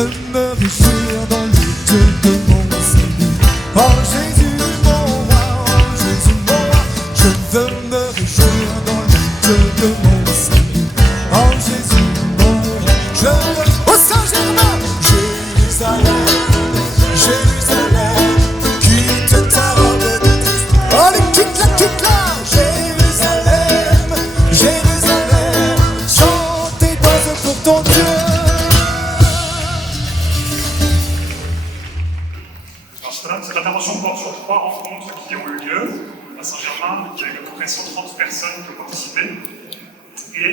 veux me réjouir dans le Dieu de mon salut. Oh Jésus mon roi, oh Jésus mon roi, je veux me réjouir dans le Dieu de mon salut. Oh Jésus mon roi, je veux au Saint-Germain, Jérusalem, Jérusalem, quitte ta robe de triste. Allez, quitte-la, Jérusalem, Jérusalem, chante et danse pour ton Dieu. Cette intervention porte sur 3 rencontres qui ont eu lieu à Saint-Germain. Il y a eu à peu près 130 personnes qui ont participé. Et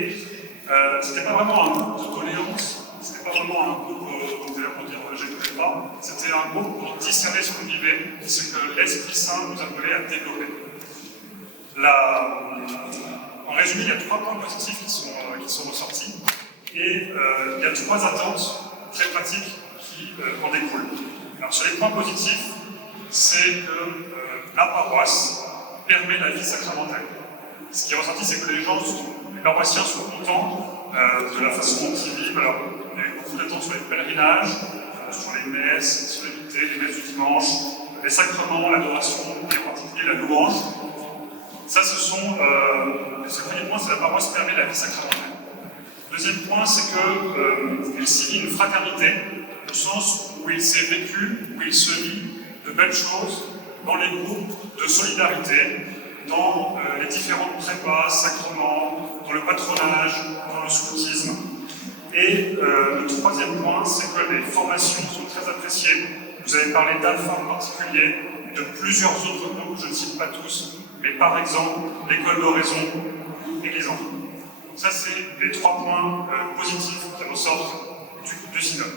c'était pas vraiment un groupe de tolérance, c'était pas vraiment un groupe pour dire je ne connais pas, c'était un groupe pour discerner ce qu'on vivait, ce que l'Esprit Saint nous appelait à développer. En résumé, il y a 3 points positifs qui sont ressortis. Et il y a 3 attentes très pratiques qui en découlent. Alors sur les points positifs, c'est que la paroisse permet la vie sacramentelle. Ce qui est ressorti, c'est que les paroissiens sont contents de la façon dont ils vivent. Alors, il y a eu beaucoup d'attentes sur les pèlerinages, sur les messes, sur les messes du dimanche, les sacrements, l'adoration, et en particulier la louange. Ça, ce premier point, c'est la paroisse permet la vie sacramentelle. Deuxième point, c'est qu'il s'y vit une fraternité, au sens où il s'est vécu, où il se vit de belles choses dans les groupes de solidarité, dans les différentes prépas, sacrements, dans le patronage, dans le scoutisme. Et le troisième point, c'est que les formations sont très appréciées. Vous avez parlé d'Alpha en particulier, de plusieurs autres groupes, je ne cite pas tous, mais par exemple, l'école d'oraison et les enfants. Ça, c'est les 3 points positifs qui ressortent du synode.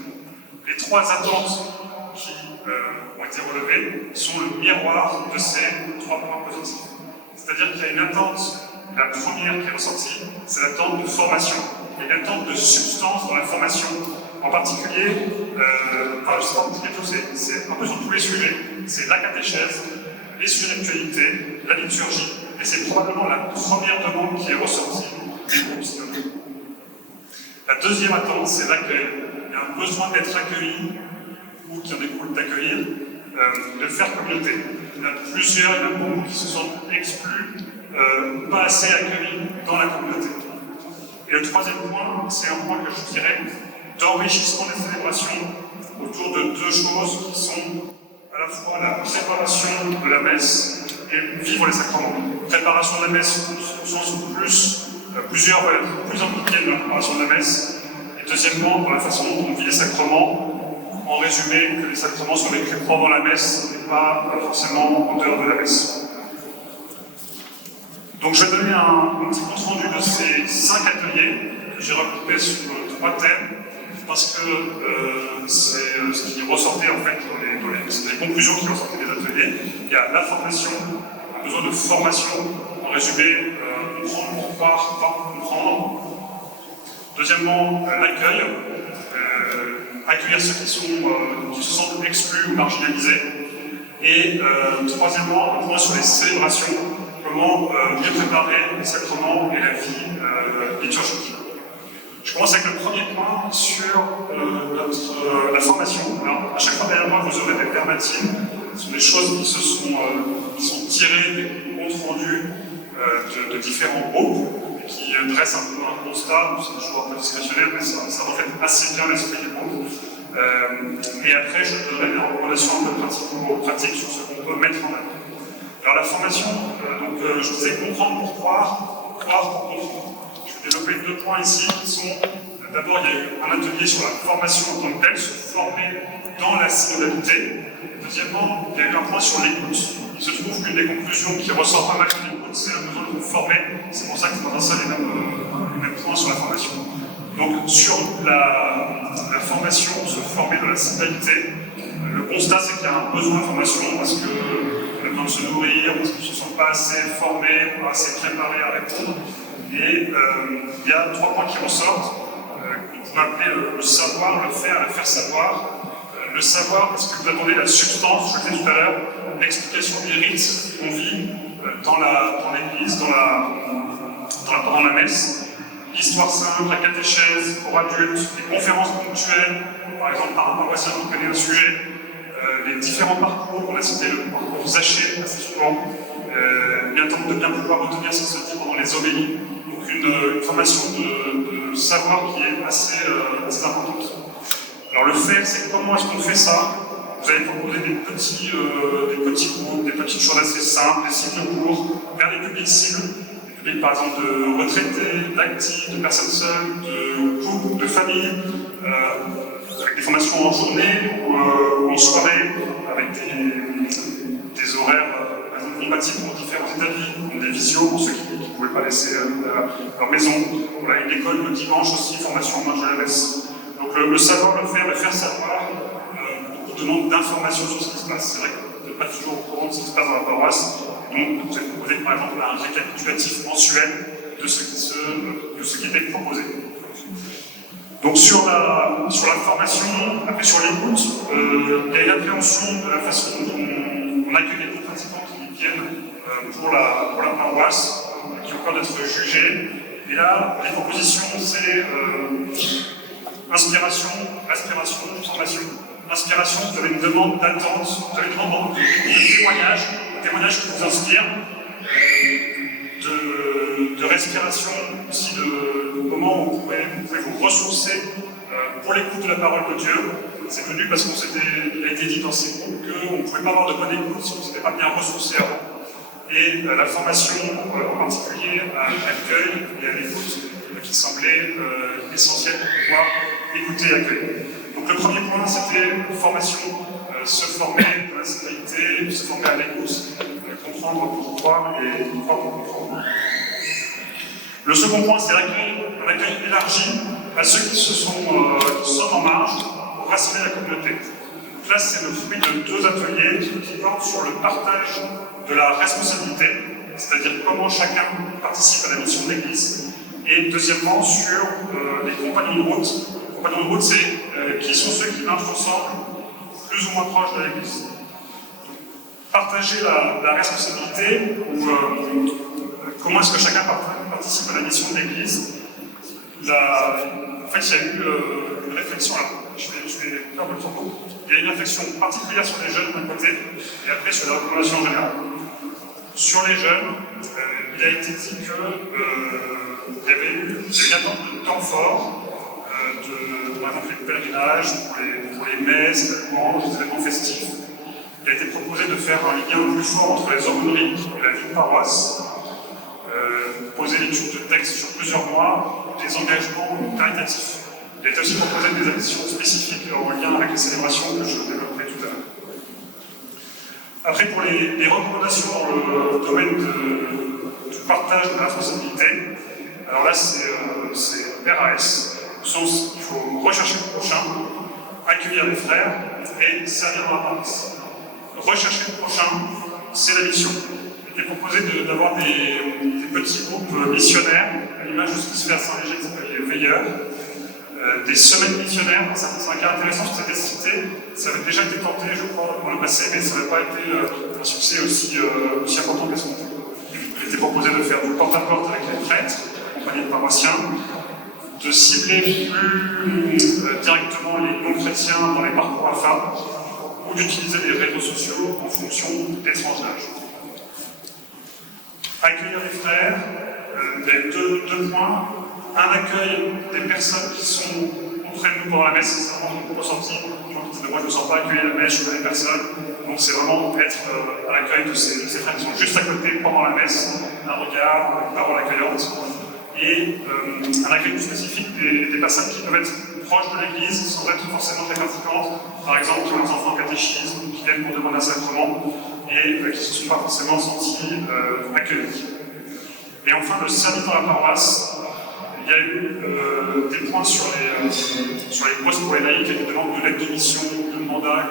Les 3 attentes qui ont été relevées sont le miroir de ces 3 points positifs. C'est-à-dire qu'il y a une attente, la première qui est ressortie, c'est l'attente de formation. Il y a une attente de substance dans la formation. En particulier, c'est un peu sur tous les sujets, c'est la catéchèse, les sujets d'actualité, la liturgie, et c'est probablement la première demande qui est ressortie des groupes synodaux. La deuxième attente, c'est l'accueil. Il y a un besoin d'être accueilli, ou qui en découle d'accueillir, de faire communauté. Il y en a plusieurs, il y en a beaucoup qui se sentent exclus, pas assez accueillis dans la communauté. Et le troisième point, c'est un point que je dirais d'enrichissement des célébrations autour de 2 choses qui sont à la fois la préparation de la messe et vivre les sacrements. Préparation de la messe au sens où plusieurs vont être plus impliqués dans la préparation de la messe. Et deuxièmement, dans la façon dont on vit les sacrements, en résumé, que les sacrements sont vécus pendant la messe et pas forcément en dehors de la messe. Donc je vais donner un petit compte rendu de ces 5 ateliers que j'ai regroupés sur 3 thèmes, parce que c'est ce qui ressortait en fait c'est les conclusions qui ressortaient des ateliers. Il y a la formation, un besoin de formation, en résumé, comprendre pour pouvoir comprendre. Deuxièmement, l'accueil, accueillir ceux qui se sentent exclus ou marginalisés. Et troisièmement, un point sur les célébrations, comment mieux préparer les sacrements et la vie liturgique. Je commence avec le premier point sur la formation. Alors, à chaque fois derrière moi, vous aurez des verbatims. Ce sont des choses qui sont tirées des comptes rendus de différents groupes, qui dressent un peu un constat. C'est toujours un peu discrétionnaire, mais ça reflète assez bien l'esprit du groupe. Et après, je donnerai des recommandations un peu pratiques sur ce qu'on peut mettre en œuvre. Alors la formation, je vous ai comprendre pour croire pour comprendre. Je vais développer 2 points ici qui sont, d'abord il y a eu un atelier sur la formation en tant que telle, se former dans la synodalité. Deuxièmement, il y a eu un point sur l'écoute. Il se trouve qu'une des conclusions qui ressort pas mal de l'écoute, c'est le besoin de vous former. C'est pour ça que c'est dans un seul et même point sur la formation. Donc sur la formation, se former dans la synodalité, le constat c'est qu'il y a un besoin de formation parce qu'on a besoin de se nourrir, parce qu'ils ne se sont pas assez formés, pas assez préparés à répondre. Et il y a 3 points qui ressortent, qu'on pourrait appeler le savoir, le faire savoir. Le savoir, parce que vous attendez la substance, je le disais tout à l'heure, l'explication des rites qu'on vit dans l'église, pendant la messe. l'histoire simple, la catéchèse pour adultes, les conférences ponctuelles, par exemple par un paroissien qui connaît un sujet, les différents parcours, on a cité le parcours Zaché assez souvent, bien de bien pouvoir retenir ce qui se dit pendant les homélies, donc une formation de savoir qui est assez importante. Alors le faire, c'est comment est-ce qu'on fait ça? Vous allez proposer des petits groupes, des petites choses assez simples, des cycles courts, vers des publics cibles, des publics par exemple de retraités, d'actifs, de personnes seules, de couples, de familles, avec des formations en journée ou en soirée, avec des horaires par exemple compatibles pour différents établis, des visios pour ceux qui ne pouvaient pas laisser leur maison. Voilà, une école le dimanche aussi, formation en mode jeunesse. Donc le savoir, le faire savoir, beaucoup demande d'informations sur ce qui se passe. C'est vrai que vous n'êtes pas toujours au courant de ce qui se passe dans la paroisse. Donc vous avez proposé par exemple un récapitulatif mensuel de ce qui était proposé. Donc sur la formation, après sur l'écoute, il y a une appréhension de la façon dont on accueille les pratiquants qui viennent pour la paroisse, qui ont peur d'être jugés. Et là, les propositions, c'est inspiration, aspiration, formation. Inspiration, vous avez une demande d'attente, vous avez une demande de témoignage, un témoignage qui vous inspire, de respiration, aussi de comment vous pouvez vous ressourcer pour l'écoute de la parole de Dieu. C'est venu parce qu'il a été dit dans ces groupes qu'on ne pouvait pas avoir de bonne écoute si on ne s'était pas bien ressourcé avant. Et la formation, en particulier à l'accueil et à l'écoute, qui semblait essentielle pour pouvoir écouter et accueillir. Donc le premier point, c'était formation, se former dans la sécurité, se former à l'écoute, comprendre pour croire et croire pour comprendre. Le second point, c'est un accueil élargi à ceux qui sont en marge pour rassembler la communauté. Donc là, c'est le fruit de 2 ateliers qui portent sur le partage de la responsabilité, c'est-à-dire comment chacun participe à la mission de l'Église, et deuxièmement sur les compagnons de route. Les compagnons de route, c'est qui sont ceux qui marchent ensemble, plus ou moins proches de l'Église. Partager la responsabilité, ou comment est-ce que chacun participe à la mission de l'Église. En fait, il y a eu une réflexion, là, je vais faire le topo. Il y a une réflexion particulière sur les jeunes d'un côté, et après sur les recommandations en général. Sur les jeunes, il a été dit qu'il y avait eu des attentes de temps fort, par exemple les pèlerinages, pour les messes, les louanges, les événements festifs. Il a été proposé de faire un lien plus fort entre les aumôneries et la vie de paroisse, proposer l'étude de textes sur plusieurs mois, des engagements caritatifs. Il a été aussi proposé des actions spécifiques en lien avec les célébrations que je développerai tout à l'heure. Après, pour les recommandations dans le domaine du partage de la responsabilité, alors là, c'est RAS, au sens qu'il faut rechercher le prochain, accueillir les frères et servir dans la paroisse. Rechercher le prochain, c'est la mission. Il est proposé d'avoir des petits groupes missionnaires, à l'image de ce qui se fait à Saint-Léger, qui s'appelle les veilleurs, des semaines missionnaires. C'est un cas intéressant sur cette cité. Ça avait déjà été tenté, je crois, dans le passé, mais ça n'avait pas été un succès aussi important qu'escompté. Il était proposé de faire du porte-à-porte avec les prêtres, accompagnés de paroissiens, de cibler plus directement les non-chrétiens dans les parcours alpha, ou d'utiliser les réseaux sociaux en fonction des tranches d'âge. Accueillir les frères, il y a deux points. Un accueil des personnes qui sont auprès de nous pendant la messe, c'est vraiment mon ressenti. Moi, je ne me sens pas accueilli à la messe, je connais personne. Donc c'est vraiment être à l'accueil de ces frères qui sont juste à côté pendant la messe, un regard, une parole accueillante. Et un accueil plus spécifique des personnes qui peuvent être proches de l'Église sans être forcément très pratiquantes. Par exemple, qui ont des enfants en catéchisme, qui viennent pour demander un sacrement et qui ne se sont pas forcément sentis accueillis. Et enfin, le service dans la paroisse. Il y a eu des points sur les postes pour les laïcs et des demandes de lettres de mission, de mandat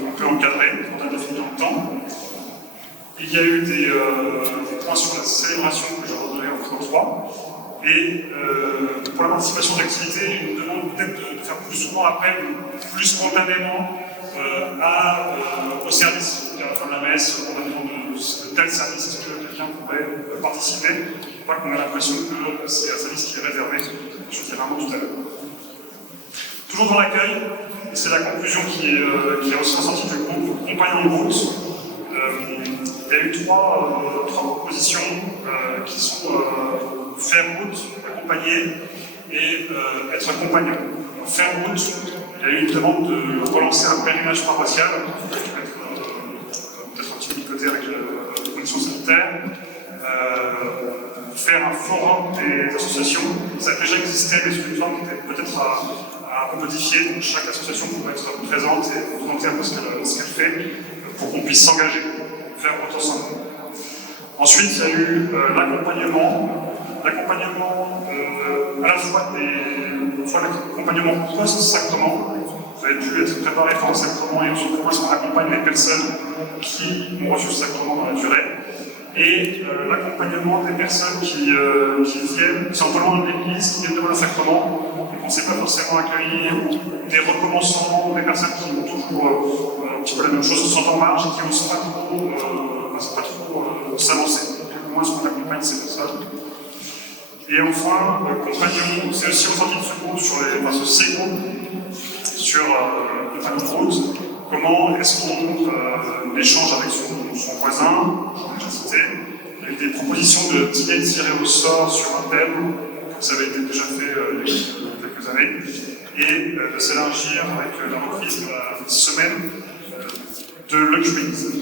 qu'on peut encadrer, qu'on a défini dans le temps. Il y a eu des points sur la célébration que je redonnerai en 3. Et pour la participation d'activités, une demande peut-être de faire plus souvent appel, plus spontanément au service. À la fin de la messe, on a demandé de tel service, est-ce que quelqu'un pourrait participer? faut pas qu'on ait l'impression que c'est un service qui est réservé. Je dirai un mot tout à l'heure. Toujours dans l'accueil, et c'est la conclusion qui est aussi ressortie du groupe Compagnons de route. Il y a eu trois propositions qui sont faire route, accompagner et être accompagnant. Faire route, il y a eu une demande de relancer un pèlerinage paroissial, peut-être un petit peu côté avec la condition sanitaire. Faire un forum des associations, ça a déjà existé, mais c'est une forme qui était peut-être à modifier. Donc chaque association pourrait être présente et présenter un peu ce qu'elle fait pour qu'on puisse s'engager, faire route ensemble. Ensuite, il y a eu l'accompagnement à la fois l'accompagnement post-sacrement. Vous avez pu être préparé pour un sacrement et ensuite comment est-ce qu'on accompagne les personnes qui ont reçu ce sacrement dans la durée. Et l'accompagnement des personnes qui viennent, qui sont pas loin de l'église, qui viennent devant le sacrement, et qu'on ne sait pas forcément accueillir, des recommencements, des personnes qui ont toujours un petit peu la même chose, se sentent en marge et qui n'osent pas trop s'avancer. Comment est-ce qu'on accompagne ces personnes? Et enfin, compagnon, c'est aussi ressorti de ce groupe sur ces groupes sur Compagnons de route. Comment est-ce qu'on échange avec son voisin? Il y a eu des propositions de dîner tiré au sort sur un thème, comme ça avait été déjà fait il y a quelques années, et de s'élargir avec la reprise de la semaine de l'œcuménisme.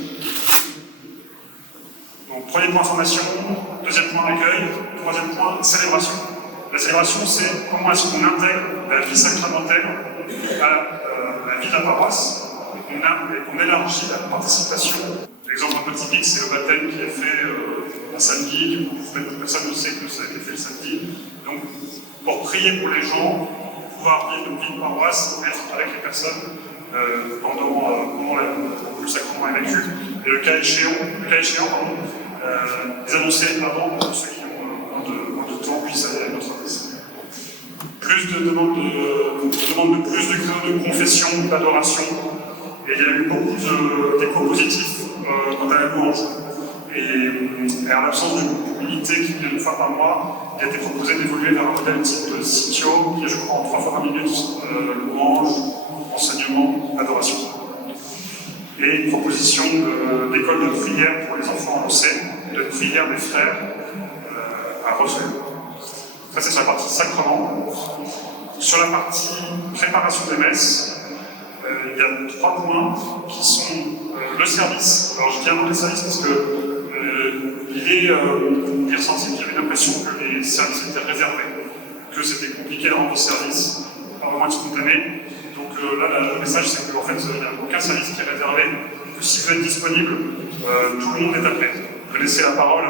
Donc, premier point formation, deuxième point accueil, troisième point célébration. La célébration, c'est comment est-ce qu'on intègre la vie sacramentelle à la vie de la paroisse, et qu'on élargit la participation. L'exemple un peu typique, c'est le baptême qui est fait un samedi. Personne ne sait que ça a été fait le samedi. Donc, pour prier pour les gens, pour pouvoir vivre une vie de paroisse, être avec les personnes pendant le sacrement est vécu. Et le cas échéant, les annoncer avant pour ceux qui ont moins de temps puissent aller à notre service. Plus de demandes de plus de créneaux de confession, d'adoration. Et il y a eu beaucoup d'échos positifs quant à la louange. Et en l'absence d'une unité qui vient une fois par mois, il a été proposé d'évoluer vers un modèle type de sitio, qui est, je crois, en 3 fois 20 minutes, louange, enseignement, adoration. Et une proposition d'école de prière pour les enfants en lycée, de prière des frères à refaire. Ça, c'est sur la partie sacrement. Sur la partie préparation des messes, il y a 3 points qui sont le service. Alors, je viens dans les services parce que il est ressenti qu'il y avait l'impression que les services étaient réservés, que c'était compliqué de rendre service, pas vraiment spontané. Donc là, le message, c'est qu'en fait, il n'y a aucun service qui est réservé, que si vous êtes disponible, tout le monde est appelé. Vous laissez la parole,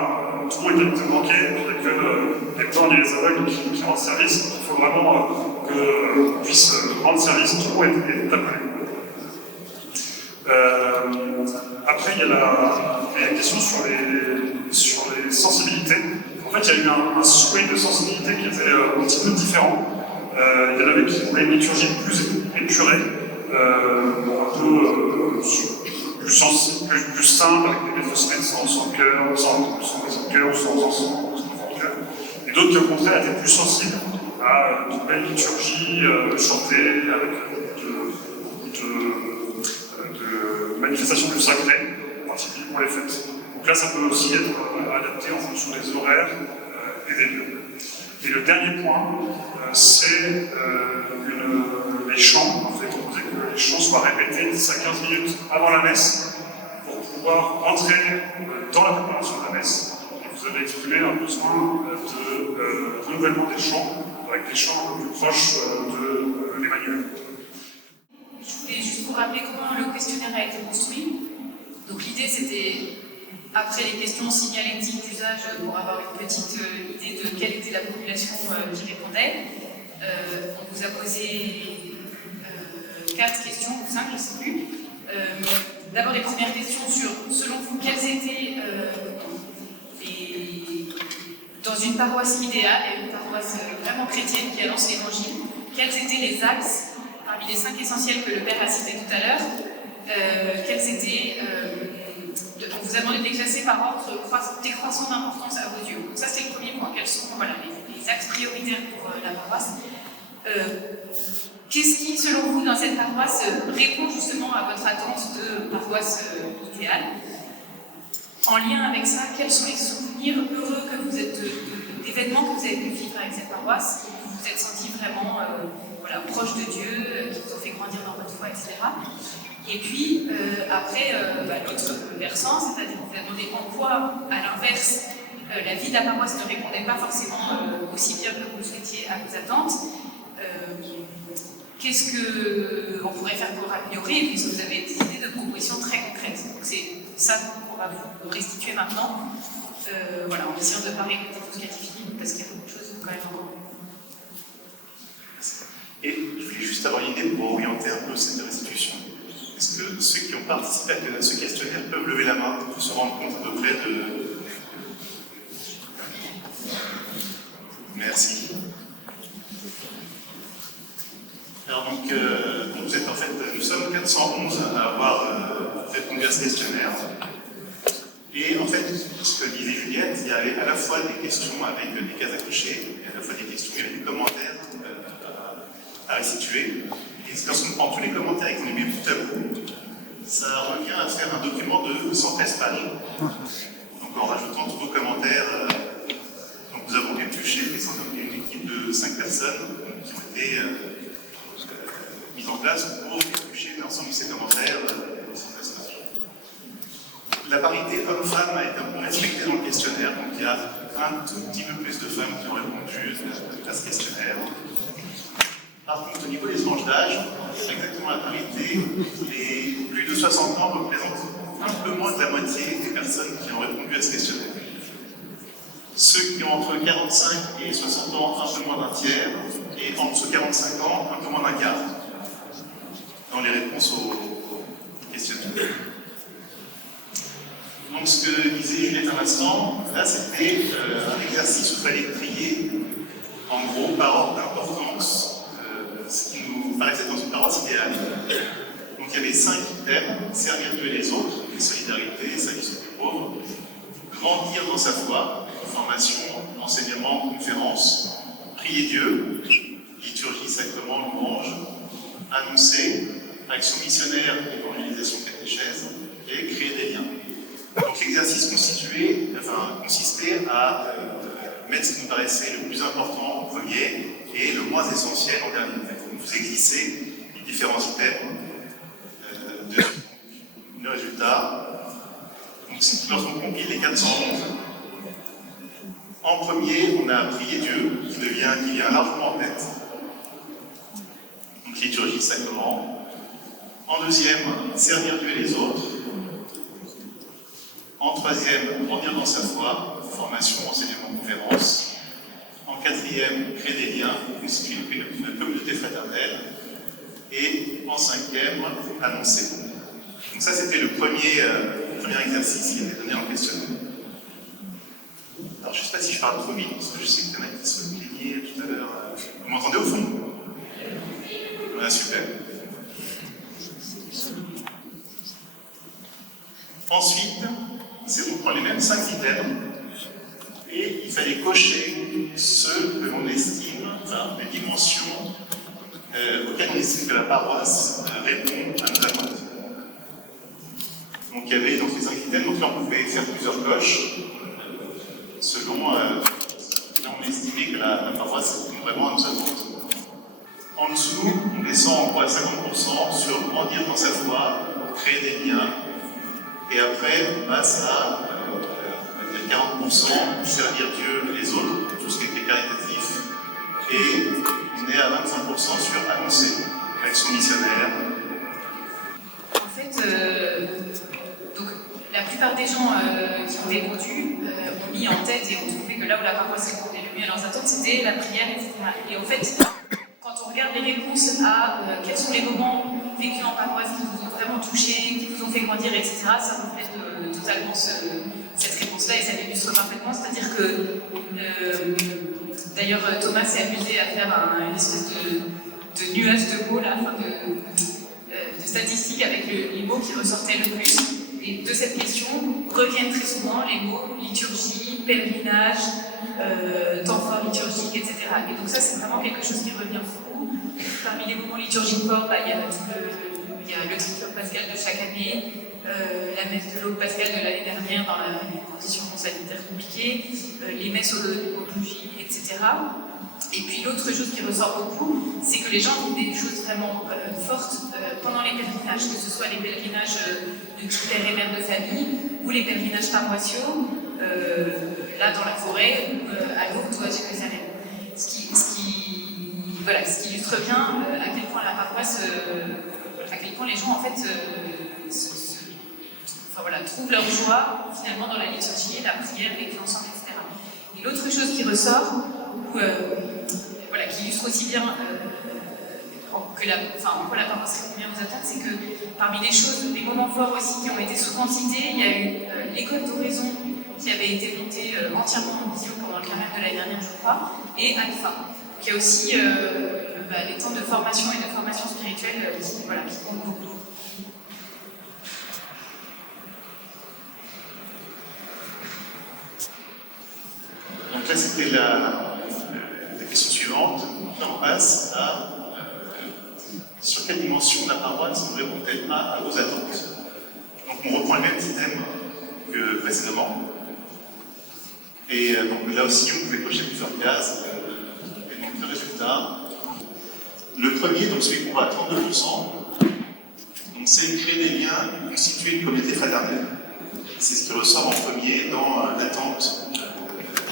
tout le monde est manqué, il n'y a que les borgnes et les aveugles qui rendent service. Il faut vraiment qu'on puisse rendre service, tout le monde est appelé. Après, il y a la question sur les sensibilités. En fait, il y a eu un souhait de sensibilité qui était un petit peu différent. Il y en avait qui voulaient une liturgie plus épurée, un peu plus simple, avec des maîtres semaines sans cœur, sans cœur ou sans cœur. Et d'autres qui, au contraire, étaient plus sensibles à une belle liturgie chantée avec de manifestations plus sacrées, en particulier pour les fêtes. Donc là, ça peut aussi être adapté en fonction des horaires et des lieux. Et le dernier point, c'est les chants. On fait proposer que les chants soient répétés 10 à 15 minutes avant la messe pour pouvoir entrer dans la préparation de la messe. Et vous avez exprimé un besoin de renouvellement des chants avec des chants un peu plus proches de l'Emmanuel. Je voulais juste vous rappeler comment le questionnaire a été construit. Donc l'idée, c'était, après les questions signalétiques d'usage, pour avoir une petite idée de quelle était la population qui répondait, on vous a posé 4 questions, ou 5, je ne sais plus. D'abord, les premières questions sur, selon vous, quelles étaient dans une paroisse idéale, et une paroisse vraiment chrétienne qui annonce l'évangile, quels étaient les axes parmi les 5 essentiels que le Père a cités tout à l'heure, quels étaient, on vous vous a demandé de les classer par ordre décroissant d'importance à vos yeux. Donc ça, c'est le premier point. Quels sont les axes prioritaires pour la paroisse? Qu'est-ce qui, selon vous, dans cette paroisse, répond justement à votre attente de paroisse idéale? En lien avec ça, quels sont les souvenirs heureux que vous êtes d'événements que vous avez pu vivre avec cette paroisse, où vous vous êtes senti vraiment proche de Dieu, qui vous ont fait grandir dans votre foi, etc. Et puis, après, l'autre versant, c'est-à-dire que vous avez demandé en quoi, à l'inverse, la vie de la paroisse ne répondait pas forcément aussi bien que vous le souhaitiez à vos attentes. Qu'est-ce qu'on pourrait faire pour améliorer? Et puis, est-ce que vous avez des idées de propositions très concrètes? Donc, c'est ça qu'on va vous restituer maintenant, en essayant de ne pas répéter tout ce qui a été fini, parce qu'il y a beaucoup de choses quand même encore. Et je voulais juste avoir une idée pour orienter un peu cette restitution. Est-ce que ceux qui ont participé à ce questionnaire peuvent lever la main pour se rendre compte à peu près de... Merci. Alors donc, vous êtes en fait, nous sommes 411 à avoir répondu à ce questionnaire. Et en fait, ce que disait Juliette, il y avait à la fois des questions avec des cases à cocher, et à la fois des questions avec des commentaires à restituer. Et lorsqu'on prend tous les commentaires et qu'on les met bout à bout, ça revient à faire un document de 113 pages. Donc en rajoutant tous vos commentaires, donc nous avons épluché une équipe de 5 personnes qui ont été mises en place pour éplucher l'ensemble de ces commentaires. La parité homme-femme a été un peu respectée dans le questionnaire, donc il y a un tout petit peu plus de femmes qui ont répondu à ce questionnaire. Par contre, au niveau des tranches d'âge, c'est exactement la parité. Les plus de 60 ans représentent un peu moins de la moitié des personnes qui ont répondu à ce questionnaire. Ceux qui ont entre 45 et 60 ans, un peu moins d'un tiers, et en dessous de 45 ans, un peu moins d'un quart, dans les réponses au questionnaire. Donc, ce que disait Juliette un instant, là, c'était un exercice où il fallait trier, en gros, par ordre d'importance, ce qui nous paraissait dans une paroisse idéale. Donc, il y avait 5 thèmes: servir Dieu et les autres, la solidarité, service aux plus pauvres, grandir dans sa foi, formation, enseignement, conférence, prier Dieu, liturgie, sacrement, louange, annoncer, action missionnaire, évangélisation, catéchèse, et créer des liens. Donc l'exercice consistait à mettre ce qui nous paraissait le plus important en premier et le moins essentiel en dernier. On faisait glisser les différents items de le résultat. Donc lorsqu'on compile les 411, en premier, on a prié Dieu, qui vient largement en tête. Donc liturgie, sacrement. En deuxième, servir Dieu et les autres. En troisième, grandir dans sa foi, formation, enseignement, conférence. En quatrième, créer des liens, constituer une communauté fraternelle. Et en cinquième, annoncer. Donc ça, c'était le premier exercice qui était donné en questionnement. Alors, je ne sais pas si je parle trop vite, parce que je sais qu'il y en a qui se plaignaient tout à l'heure. Vous m'entendez au fond? Voilà, super. Ensuite, on prend les mêmes 5 items et il fallait cocher ceux que l'on estime, les dimensions auxquelles on estime que la paroisse répond à nos attentes. Donc il y avait donc les 5 items, donc là on pouvait faire plusieurs coches selon là on estimait que la paroisse répond vraiment à nos attentes. En dessous, on descend en gros à 50% sur grandir dans sa foi, créer des liens. Et après, on passe à 40% servir Dieu et les autres, tout ce qui était caritatif. Et on est à 25% sur annoncer, l'action missionnaire. En fait, donc, la plupart des gens qui ont répondu ont mis en tête et ont trouvé que là où la paroisse répondait le mieux à leurs attentes, c'était la prière, etc. Et en fait, quand on regarde les réponses à quels sont les moments vécus en paroisse qui vous ont vraiment touché, qui vous ont fait grandir, etc., ça reflète totalement cette réponse-là et ça l'illustre parfaitement. C'est-à-dire que, d'ailleurs, Thomas s'est amusé à faire une espèce de nuage de mots, là, de statistiques avec les mots qui ressortaient le plus. Et de cette question reviennent très souvent les mots liturgie, pèlerinage, temps fort liturgique, etc. Et donc ça, c'est vraiment quelque chose qui revient beaucoup. Parmi les moments liturgiques forts, il y a le triclop pascal de chaque année, la messe de l'aube pascal de l'année dernière dans les conditions sanitaires compliquées, les messes aux bougies, etc. Et puis l'autre chose qui ressort beaucoup, c'est que les gens vivent des choses vraiment fortes pendant les pèlerinages, que ce soit les pèlerinages de type père et mère de famille, ou les pèlerinages paroissiaux, là dans la forêt, à Lourdes ou à Jérusalem. Ce qui illustre bien à quel point la paroisse, à quel point les gens en fait trouvent leur joie finalement dans la liturgie, la prière, les l'ensemble, etc. Et l'autre chose qui ressort, qui illustre aussi bien en quoi la paroisse répond bien aux attentes, c'est que parmi les moments forts aussi qui ont été souvent cités, il y a eu l'école d'oraison qui avait été montée entièrement en visio pendant le carême de l'année dernière, je crois, et Alpha. Il y a aussi les temps de formation et de formation spirituelle qui comptent beaucoup. Donc là, c'était la question suivante. Là, on passe à sur quelle dimension la paroisse ne répond-elle pas à vos attentes. Donc on reprend le même thème que précédemment. Et donc là aussi, on pouvait cocher plusieurs cases. Et donc le résultat. Le premier, donc celui qu'on voit à 32%, c'est de créer des liens, constituer une communauté fraternelle. C'est ce qui ressort en premier dans l'attente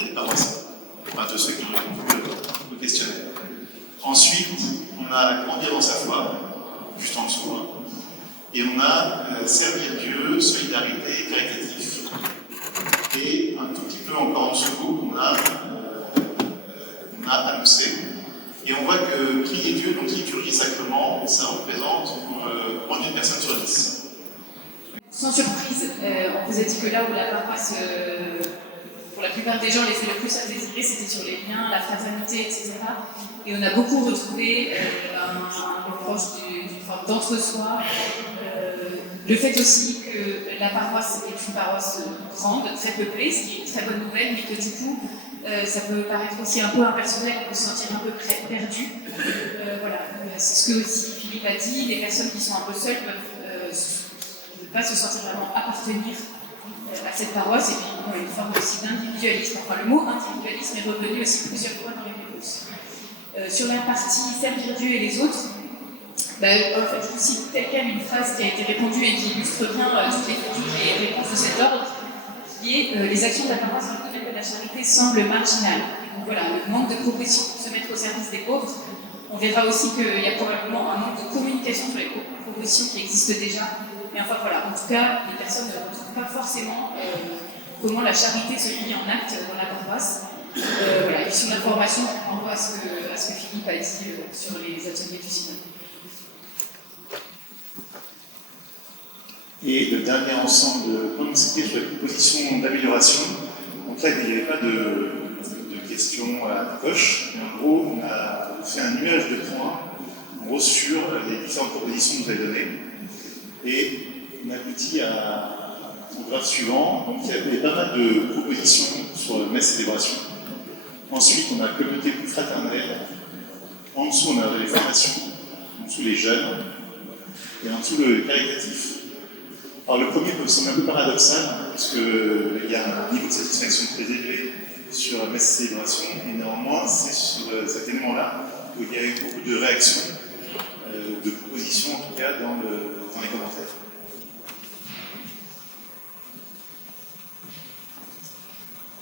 des paroissiens, de ceux qui nous questionnaient. Ensuite, on a grandir dans sa foi, juste en dessous, et on a servir Dieu, solidarité, caritatif. Et un tout petit peu encore en dessous, on a annoncé. Et on voit que prier Dieu, donc liturgie, sacrement, ça représente moins d'une personne sur 10. Sans surprise, on vous a dit que là où la paroisse, pour la plupart des gens, laissait le plus à désirer, c'était sur les liens, la fraternité, etc. Et on a beaucoup retrouvé un reproche d'une forme d'entre-soi. Le fait aussi que la paroisse est une paroisse grande, très peuplée, ce qui est une très bonne nouvelle, mais que du coup, ça peut paraître aussi un peu impersonnel, on peut se sentir un peu perdu. C'est ce que aussi Philippe a dit, les personnes qui sont un peu seules peuvent ne pas se sentir vraiment appartenir à cette paroisse, et puis une forme aussi d'individualisme. Enfin, le mot individualisme est revenu aussi plusieurs fois dans les réponses. Sur la partie servir Dieu et les autres, en fait, je vous cite telle quelle une phrase qui a été répondue et qui illustre bien toutes les réponses de cet ordre, qui est les actions de la paroisse dans le domaine de la charité semblent marginales. Donc voilà, le manque de propositions pour se mettre au service des pauvres. On verra aussi qu'il y a probablement un manque de communication sur les propositions qui existent déjà. Mais enfin voilà, en tout cas, les personnes ne retrouvent pas forcément comment la charité se vit en acte dans la paroisse. Et sur la formation, on renvoie à ce que Philippe a dit sur les ateliers du synode. Et le dernier ensemble de points, c'était sur les propositions d'amélioration. Donc là, il n'y avait pas de questions à la coche. Mais en gros, on a fait un nuage de points sur les différentes propositions que vous avez données. Et on aboutit au graphe suivant. Donc il y avait pas mal de propositions sur messe célébration. Ensuite, on a communauté plus fraternelle. En dessous, on a les formations. En dessous, les jeunes. Et en dessous, le caritatif. Alors le premier peut sembler un peu paradoxal, parce qu'il y a un niveau de satisfaction très élevé sur la messe célébration, et néanmoins, c'est sur cet élément-là où il y a eu beaucoup de réactions, de propositions en tout cas dans les commentaires.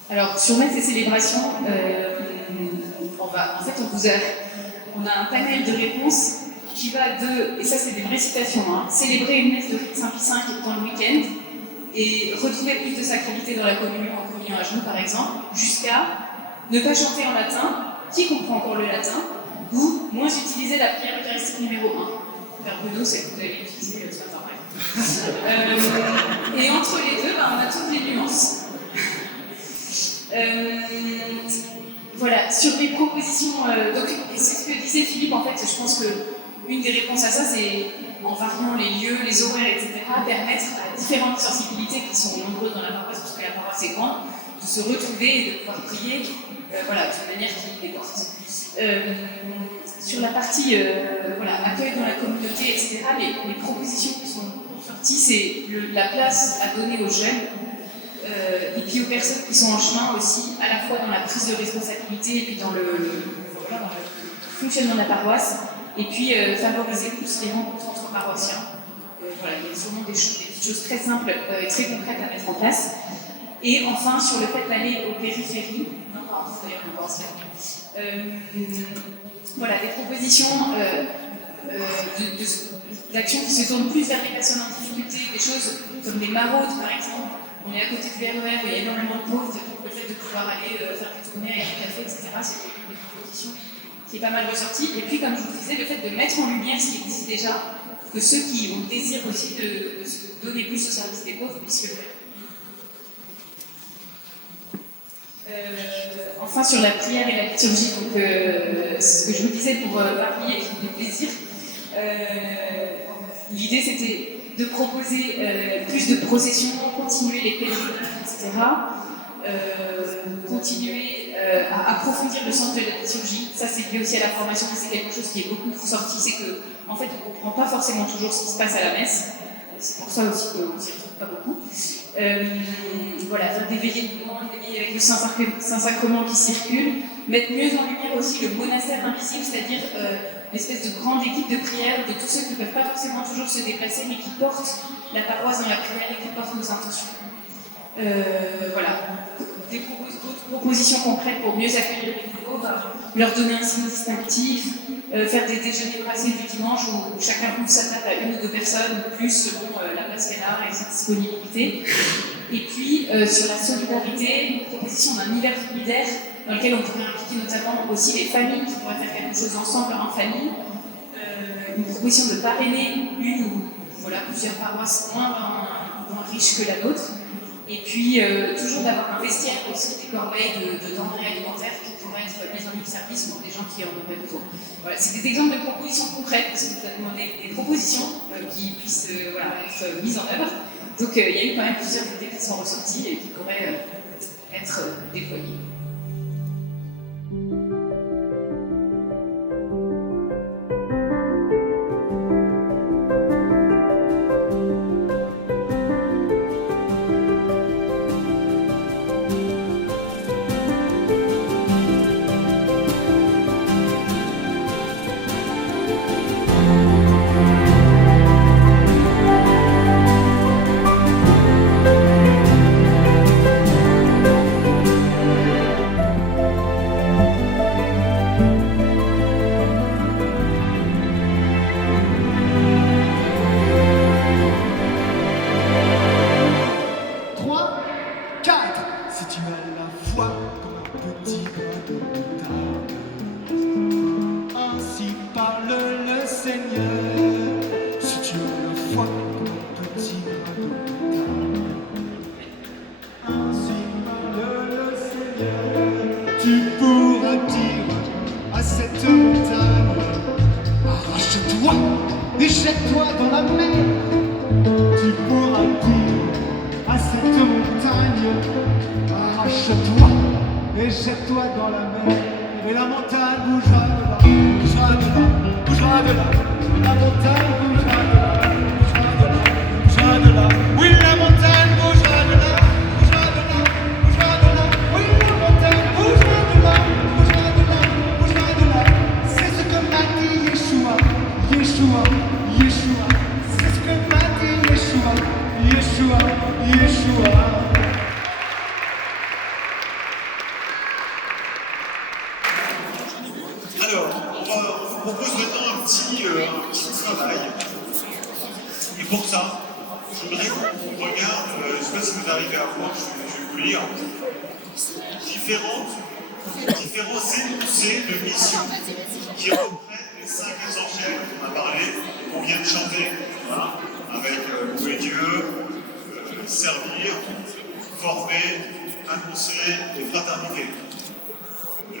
Alors sur messe et célébration, on a un panel de réponses qui va de, et ça c'est des vraies citations, célébrer une messe de Saint-Pie V dans le week-end et retrouver plus de sacralité dans la communion en communion à genoux par exemple, jusqu'à ne pas chanter en latin, qui comprend encore le latin, ou moins utiliser la prière eucharistique numéro 1. Père Bruno, c'est que vous avez utilisé ce matin. Et entre les deux, on a toutes les nuances. Voilà, sur les propositions, et c'est ce que disait Philippe, en fait, je pense que une des réponses à ça, c'est en variant les lieux, les horaires, etc., permettre à différentes sensibilités qui sont nombreuses dans la paroisse, parce que la paroisse est grande, de se retrouver et de pouvoir prier d'une manière qui les porte. Sur la partie accueil dans la communauté, etc., les propositions qui sont sorties, c'est la place à donner aux jeunes et puis aux personnes qui sont en chemin aussi, à la fois dans la prise de responsabilité et puis dans le fonctionnement de la paroisse, et puis favoriser plus les rencontres entre paroissiens. Il y a sûrement des petites choses très simples et très concrètes à mettre en place. Et enfin, sur le fait d'aller aux périphéries, des propositions d'actions qui se tournent plus vers les personnes en difficulté, des choses comme les maraudes par exemple. On est à côté du RER, il y a énormément de pauvres, le fait de pouvoir aller faire des tournées avec des cafés, etc., c'est une proposition qui est pas mal ressortie. Et puis, comme je vous disais, le fait de mettre en lumière ce qui existe déjà, que ceux qui ont le désir aussi de se donner plus au service des pauvres puissent le faire. Enfin, sur la prière et la liturgie, donc, ce que je vous disais pour varier le plaisir, l'idée c'était de proposer plus de processions, continuer les pèlerinages, etc. Continuer à approfondir le sens de la liturgie. Ça, c'est lié aussi à la formation, mais c'est quelque chose qui est beaucoup sorti, c'est qu'en fait, on ne comprend pas forcément toujours ce qui se passe à la messe. C'est pour ça aussi qu'on ne s'y retrouve pas beaucoup. Faire des veillées de mouvement, des veillées avec le Saint-Sacrement qui circule, mettre mieux en lumière aussi le monastère invisible, c'est-à-dire l'espèce de grande équipe de prière de tous ceux qui ne peuvent pas forcément toujours se déplacer, mais qui portent la paroisse dans la prière et qui portent nos intentions. Des propositions concrètes pour mieux accueillir les nouveaux, leur donner un signe distinctif, faire des déjeuners brassés du dimanche où chacun ouvre sa table à une ou deux personnes, plus selon la place qu'elle a et sa disponibilité. Et puis, sur la solidarité, une proposition d'un hiver solidaire dans lequel on pourrait impliquer notamment aussi les familles qui pourraient faire quelque chose ensemble en famille. Une proposition de parrainer une ou plusieurs paroisses moins riches que la nôtre. Et puis, toujours d'avoir un vestiaire aussi, des corbeilles de denrées alimentaires qui pourraient être mises en libre service pour des gens qui en auraient besoin. Voilà, c'est des exemples de propositions concrètes, parce que vous avez demandé des propositions qui puissent être mises en œuvre. Donc, il y a eu quand même plusieurs idées qui sont ressorties et qui pourraient être déployées.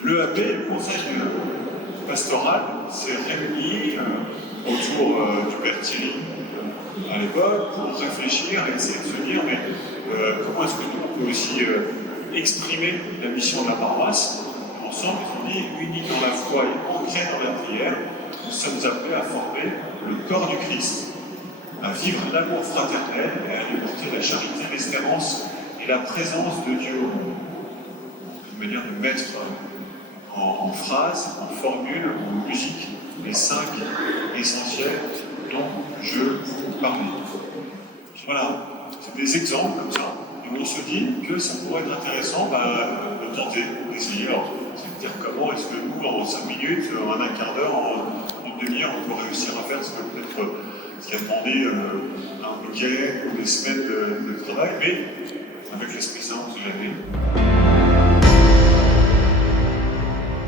L'EAP, le conseil pastoral, s'est réuni autour du père Thierry à l'époque pour réfléchir et essayer de se dire mais comment est-ce que nous on peut aussi exprimer la mission de la paroisse. Ensemble, ils ont dit, unis dans la foi et ancrés dans la prière, nous sommes appelés à former le corps du Christ, à vivre l'amour fraternel et à lui porter la charité, l'espérance et la présence de Dieu au monde. Une manière de mettre en phrases, en formules, en musique, les 5 essentiels dont je vous parlais. Voilà, c'est des exemples comme ça. Et on se dit que ça pourrait être intéressant de tenter, d'essayer. Alors, c'est-à-dire comment est-ce que nous, en 5 minutes, en un quart d'heure, en une demi-heure, on peut réussir à faire ce que peut-être ce qui a demandé un week-end ou des semaines de travail, mais avec l'Esprit Saint, vous l'avez.